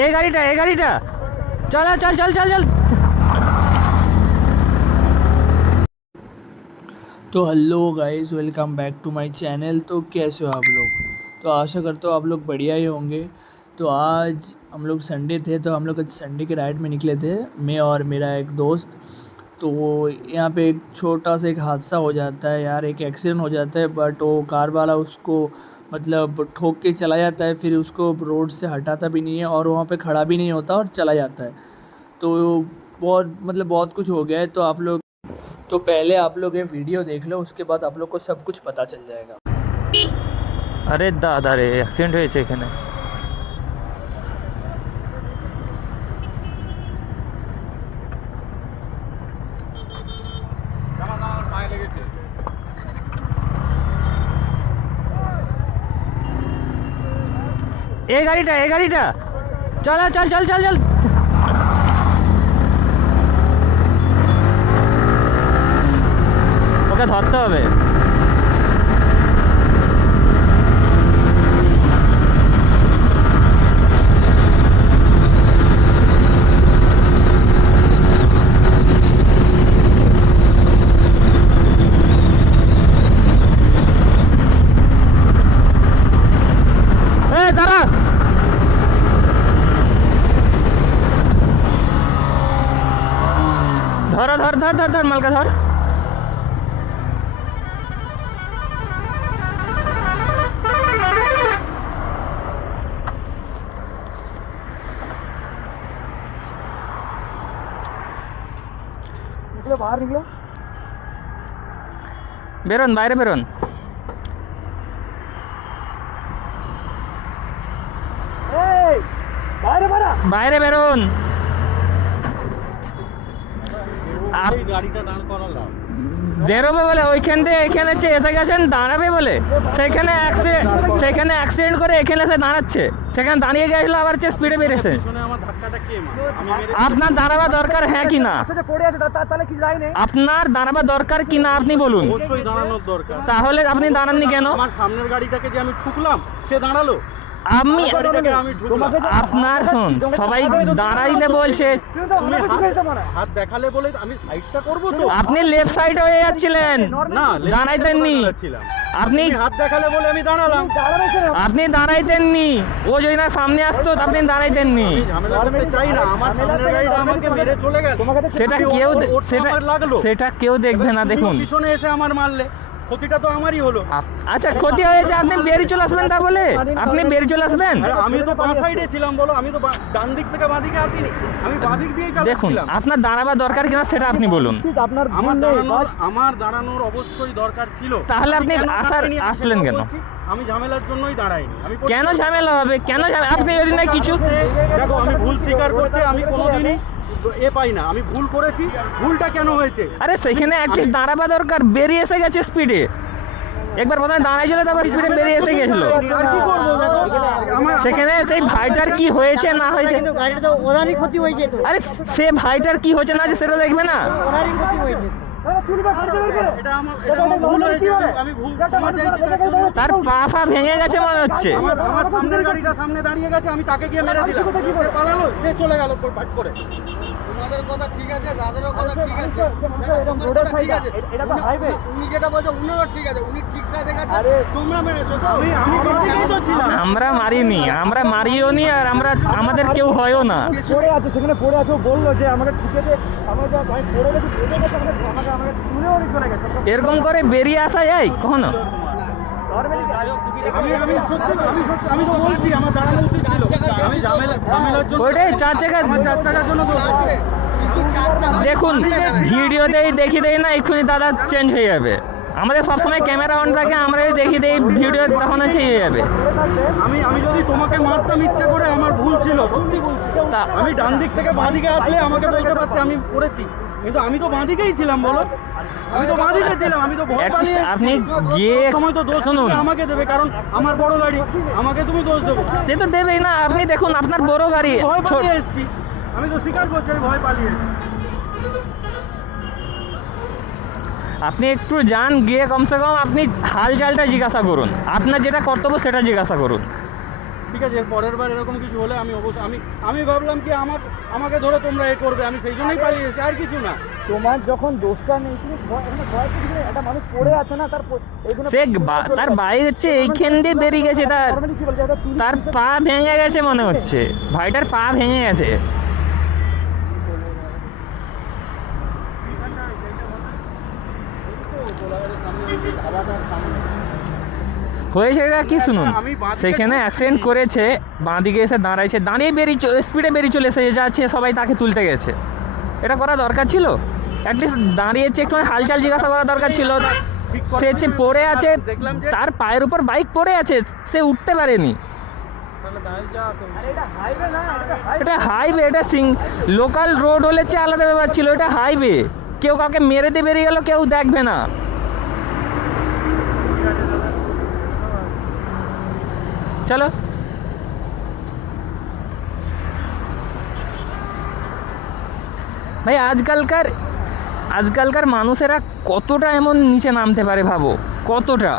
এই গাড়িটা चल चल चल चल चल। तो hello guys, welcome back to my channel. तो कैसे हो आप लोग? तो आशा करता हूँ आप लोग बढ़िया ही होंगे। तो आज हम लोग संडे थे, तो हम लोग आज संडे के राइड में निकले थे, मैं और मेरा एक दोस्त। तो यहाँ पे एक छोटा सा एक हादसा हो जाता है यार, एक एक्सीडेंट हो जाता है। बट वो कार वाला उसको मतलब ठोक के चला जाता है, फिर उसको रोड से हटाता भी नहीं है और वहाँ पे खड़ा भी नहीं होता और चला जाता है। तो बहुत कुछ हो गया है। तो पहले आप लोग ये वीडियो देख लो, उसके बाद आप लोग को सब कुछ पता चल जाएगा। अरे दादा रे, অ্যাক্সিডেন্ট হয়েছে এখানে। এই গাড়িটা চল চল চল চল চল। ওকে ধরতে হবে। দাঁড়া, ধর মালকা ধর। बाहर निकलो, বেরোন, বাইরে বেরোন। বাইরে বেরোন। বেরোবে বলে ওইখান থেকে এখানে এসে গেছেন, দাঁড়াবে বলে সেখানে অ্যাক্সিডেন্ট করে এখানে এসে দাঁড়াচ্ছে, সেখানে দাঁড়িয়ে গেছিল আবার স্পিডে বেরিয়েছে। আপনার দাঁড়াবার দরকার হ্যাঁ কি না? আপনার দাঁড়াবার দরকার কি না আপনি বলুন। তাহলে আপনি দাঁড়াননি কেন? সামনের গাড়িটাকে যে আমি ঠুকলাম সে দাঁড়ালো। আমি আপনার শুন, সবাই দাঁড়াইতে বলছে, হাত দেখালে বলে আমি সাইডটা করব। তো আপনি লেফট সাইড হয়ে যাচ্ছিলেন, না দাঁড়াইতেননি। আপনি হাত দেখালে বলে আমি দাঁড়ালাম। আপনি দাঁড়াইতেননি, ও যদি না সামনে আসতো আপনি দাঁড়াইতেননি। ঝামেলা করতে চাই না, আমার সামনের গাড়িটা আমাকে মেরে চলে গেল। সেটা কেউ দেখবে না। দেখুন পিছনে এসে আমার মারলে ক্ষতিটা তো আমারই হলো। আচ্ছা, ক্ষতি হয়েছে, আপনি বেরিয়ে চলে আসবেন। তা বলে আপনি বেরিয়ে চলে আসবেন। আমি তো বাঁ সাইডে ছিলাম, বলো আমি তো ডান দিক থেকে বাঁ দিকে আসিনি, আমি বাঁ দিক দিয়েই চালাচ্ছিলাম। দেখুন আপনার দাঁড়াবার দরকার কিনা সেটা আপনি বলুন। আমার দাঁড়ানোর অবশ্যই দরকার ছিল। তাহলে আপনি আসলেন কেন? আমি ঝামেলার জন্যই দাঁড়াইনি। কেন ঝামেলা হবে? কেন আপনি যদি না কিছু দেখো, আমি ভুল স্বীকার করতে আমি কোনোদিনই পাই না। আমি ভুল করেছি, ভুলটা কেন হয়েছে? আরে সেখানে অ্যাটলিস্ট দাঁড়াবার দরকার, বেরিয়ে এসে গেছে স্পিডে। একবার প্রথমে দাঁড়াইছিল, তারপর স্পিডে বেরিয়ে এসে গেছিল। সেখানে সেই ভাইটার কি হয়েছে না হয়েছে, আরে সে ভাইটার কি হয়েছে না সেটা দেখবে না। তার পা ভেঙে গেছে মনে হচ্ছে। আমার সামনের গাড়িটা সামনে দাঁড়িয়ে গেছে, আমি তাকে গিয়ে মেরে দিলাম, সে পালালো, সে চলে গেল পাট করে। তোমাদের কথা ঠিক আছে, দাদারও কথা ঠিক আছে, ঠিক আছে, এটা তো হাইওয়ে। উনি যেটা বলছে উনিও ঠিক আছে, উনি ঠিক সাইডে গেছে। আরে তোমরা মেরেছো তো? আমি তো ছিলাম। আমরা মারিনি, আমরা মারিও নি, আর আমাদের কেউ হয়ও না। পড়ে আছে, সেখানে পড়ে আছে, বললো যে আমাকে ঠিক আছে, আমরা যা ভাই পড়ে গেছি, আমাকে তুলেও চলে গেছে। এরকম করে বেরিয়ে আসা যায় কখনো? আমি তো বলছি আমার দাঁড়ানো উচিত ছিল। আমি ঝামেলার জন্য ওইটাই চার চাকার জন্য দেখুন, ভিডিওতেই দেখিয়ে দেয় না এক্ষুনি দাদা চেঞ্জ হয়ে যাবে। আমাদের সবসময় ক্যামেরা অন থাকে, আমরা দেখিয়ে দেই ভিডিও, তখন চেঞ্জ হয়ে যাবে। আমি যদি তোমাকে মারতাম ইচ্ছে করে, আমার ভুল ছিল, সত্যি বলছি। আমি ডান দিক থেকে বাঁ দিকে আসলে আমাকে বলতে পারতে আমি করেছি, কিন্তু আমি তো বাঁ দিকেই ছিলাম। বলো, আমি তো বাঁ দিকে ছিলাম, আমি তো ভয় পালিয়ে। আপনি গিয়ে সময় তো দোষ আমাকে দেবে, কারণ আমার বড় গাড়ি, আমাকে তুমি দোষ দেবো। সে তো দেবেই না। আপনি দেখুন আপনার বড় গাড়ি, ভয় পালিয়ে এসেছি, আমি তো স্বীকার করছি আমি ভয় পালিয়ে এসেছি। আপনি একটু যান, গিয়ে কমসে কম আপনি হাল চালটা জিজ্ঞাসা করুন, আপনার যেটা কর্তব্য সেটা জিজ্ঞাসা করুন। ঠিক আছে, এর পরের বার এরকম কিছু হলে আমি অবশ্যই আমি ভাবলাম কি আমাকে ধরে তোমরা এ করবে, আমি সেই জন্যই পালিয়ে এসেছি, আর কিছু না। তোমার যখন দোষটা নেই, তুমি এখানে ভয় কিছু নেই, একটা মানুষ পড়ে আছে না, তার এইগুলো সে তার বাইক হচ্ছে এইখান দিয়ে বেরিয়ে গেছে, নর্মালি কি বলছে, তার পা ভেঙে গেছে মনে হচ্ছে, ভাইটার পা ভেঙে গেছে। হয়েছে এটা কি শুনুন, সেখানে অ্যাক্সিডেন্ট করেছে, বাঁদিকে এসে দাঁড়াইছে, দাঁড়িয়ে স্পিডে বেরিয়ে চলে এসে যাচ্ছে, সবাই তাকে তুলতে গেছে। এটা করা দরকার ছিল? অ্যাটলিস্ট দাঁড়িয়েছে, একটু হালচাল জিজ্ঞাসা করা দরকার ছিল। সে হচ্ছে পড়ে আছে, তার পায়ের উপর বাইক পড়ে আছে, সে উঠতে পারেনি। এটা হাইওয়ে, এটা লোকাল রোড হলে চেয়ে আলাদা ব্যাপার ছিল, এটা হাইওয়ে। কেউ কাউকে মেরে দিয়ে বেরিয়ে গেল, কেউ দেখবে না। চলো ভাই, আজকালকার মানুষেরা কতটা এমন নিচে নামতে পারে ভাবো, কতটা।